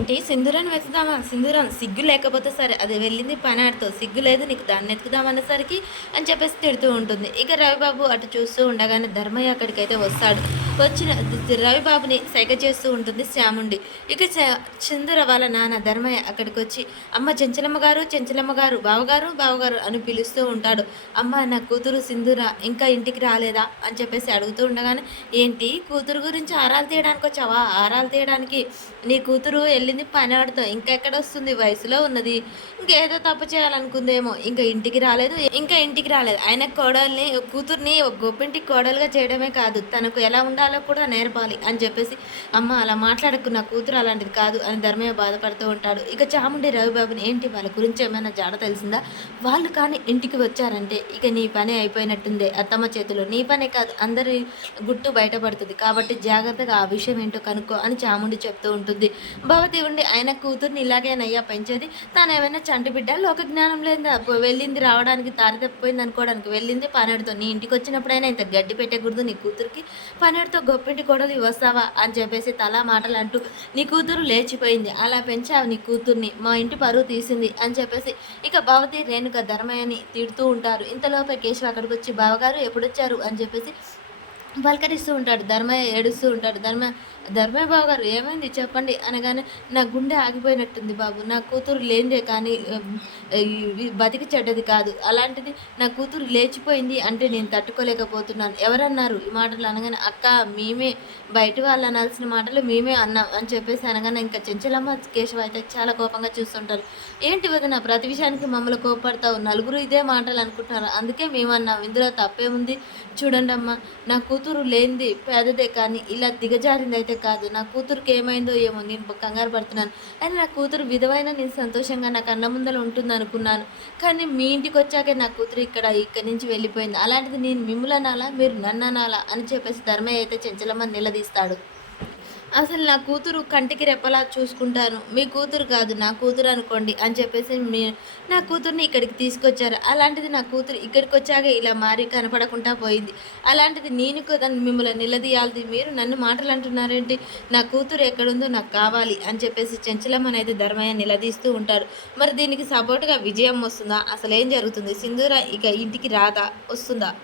ఏంటి సింధూరాన్ని వెతుకుదామా సింధూరం సిగ్గు లేకపోతే సరే అది వెళ్ళింది పని సిగ్గు లేదు నీకు దాన్ని ఎత్తుకుదామనేసరికి అని చెప్పేసి తిడుతూ ఉంటుంది. ఇక రవిబాబు అటు చూస్తూ ఉండగానే ధర్మయ్య అక్కడికైతే వస్తాడు. వచ్చిన రవిబాబుని సైగ చేస్తూ ఉంటుంది శ్యాముండి. ఇక చ- సింధూర వాళ్ళ నాన్న ధర్మయ్య అక్కడికి వచ్చి అమ్మ చెంచలమ్మ గారు చెంచలమ్మ గారు బావగారు బావగారు అని పిలుస్తూ ఉంటాడు. అమ్మ నా కూతురు సింధూర ఇంకా ఇంటికి రాలేదా? అని చెప్పేసి అడుగుతూ ఉండగానే ఏంటి? కూతురు గురించి ఆరాలు తీయడానికి వచ్చావా ఆరాలు తీయడానికి నీ కూతురు వెళ్ళి వెళ్ళింది పనివాడితో. ఇంకా ఎక్కడ వస్తుంది? వయసులో ఉన్నది. ఇంకేదో తప్పు చేయాలనుకుందేమో. ఇంకా ఇంటికి రాలేదు. ఇంకా ఇంటికి రాలేదు. ఆయన కోడల్ని కూతుర్ని ఒక గొప్పింటికి కోడలుగా చేయడమే కాదు. తనకు ఎలా ఉండాలో కూడా నేర్పాలి అని చెప్పేసి అమ్మ అలా మాట్లాడకు నా కూతురు అలాంటిది కాదు అని ధర్మయ్య బాధపడుతూ ఉంటాడు. ఇక చాముండి రవిబాబుని ఏంటి వాళ్ళ గురించి ఏమైనా జాడ తెలిసిందా? వాళ్ళు కానీ ఇంటికి వచ్చారంటే ఇక నీ పని అయిపోయినట్టుందే. అత్తమ్మ చేతిలో నీ పనే కాదు. అందరి గుట్టు బయటపడుతుంది. కాబట్టి జాగ్రత్తగా ఆ విషయం ఏంటో కనుక్కో అని చాముండి చెప్తూ ఉంటుంది. భవతి ఉండి ఆయన కూతుర్ని ఇలాగేనయ్యా పెంచేది. తాను ఏమైనా చంటి బిడ్డ? లోక జ్ఞానం లేదా వెళ్ళింది రావడానికి దారి తప్పిపోయింది అనుకోవడానికి వెళ్ళింది పనేడుతో నీ ఇంటికి వచ్చినప్పుడైనా ఇంత గడ్డి పెట్టకూడదు నీ కూతురికి. పనేడుతో గొప్పింటి కొడలు వస్తావా అని చెప్పేసి తలా మాటలు అంటూ నీ కూతురు లేచిపోయింది. అలా పెంచావు నీ కూతుర్ని. మా ఇంటి పరువు తీసింది అని చెప్పేసి ఇక భవతి రేణుక ధర్మయ్యని తిడుతూ ఉంటారు. ఇంతలోపే కేశవ అక్కడికి వచ్చి బావగారు ఎప్పుడొచ్చారు? అని చెప్పేసి పలకరిస్తూ ఉంటాడు ధర్మయ్య ఏడుస్తూ ఉంటాడు ధర్మ ధర్మయ్య బాబు గారు ఏమైంది చెప్పండి అనగానే నా గుండె ఆగిపోయినట్టుంది బాబు నా కూతురు లేనిదే కానీ బతికి చెడ్డది కాదు. అలాంటిది నా కూతురు లేచిపోయింది అంటే నేను తట్టుకోలేకపోతున్నాను. ఎవరన్నారు ఈ మాటలు అనగానే అక్క మేమే బయట వాళ్ళు అనాల్సిన మాటలు మేమే అన్నాం అని చెప్పేసి అనగానే ఇంకా చెంచలమ్మ కేశవ అయితే చాలా కోపంగా చూస్తుంటారు. ఏంటి వదిన ప్రతి విషయానికి మమ్మల్ని కోపడతావు? నలుగురు ఇదే మాటలు అనుకుంటున్నారు. అందుకే మేము అన్నాం ఇందులో తప్పేముంది? చూడండి అమ్మ నా కూతురు కూతురు లేనిది పేదదే కానీ ఇలా దిగజారింది అయితే కాదు. నా కూతురుకి ఏమైందో ఏమో నేను కంగారు పడుతున్నాను. అని నా కూతురు విధవైన నేను సంతోషంగా నా కన్న ముందర ఉంటుంది అనుకున్నాను. కానీ మీ ఇంటికి వచ్చాకే నా కూతురు ఇక్కడ ఇక్కడి నుంచి వెళ్ళిపోయింది. అలాంటిది నేను మిమ్మల్ని అనాలా మీరు నన్ను అనాలా అని చెప్పేసి ధర్మయ్య అయితే చెంచలమ్మ నిలదీస్తాడు. అసలు నా కూతురు కంటికి రెప్పలా చూసుకుంటాను. మీ కూతురు కాదు నా కూతురు అనుకోండి అని చెప్పేసి మీ నా కూతుర్ని ఇక్కడికి తీసుకొచ్చారు. అలాంటిది నా కూతురు ఇక్కడికి వచ్చాక ఇలా మారి కనపడకుండా పోయింది. అలాంటిది నేను మిమ్మల్ని నిలదీయాలి మీరు నన్ను మాటలు అంటున్నారేంటి? నా కూతురు ఎక్కడుందో నాకు కావాలి అని చెప్పేసి చెంచలమ్మని అయితే ధర్మయ్య నిలదీస్తూ ఉంటారు. మరి దీనికి సపోర్ట్గా విజయం వస్తుందా? అసలు ఏం జరుగుతుంది? సింధూర ఇక ఇంటికి రాదా? వస్తుందా?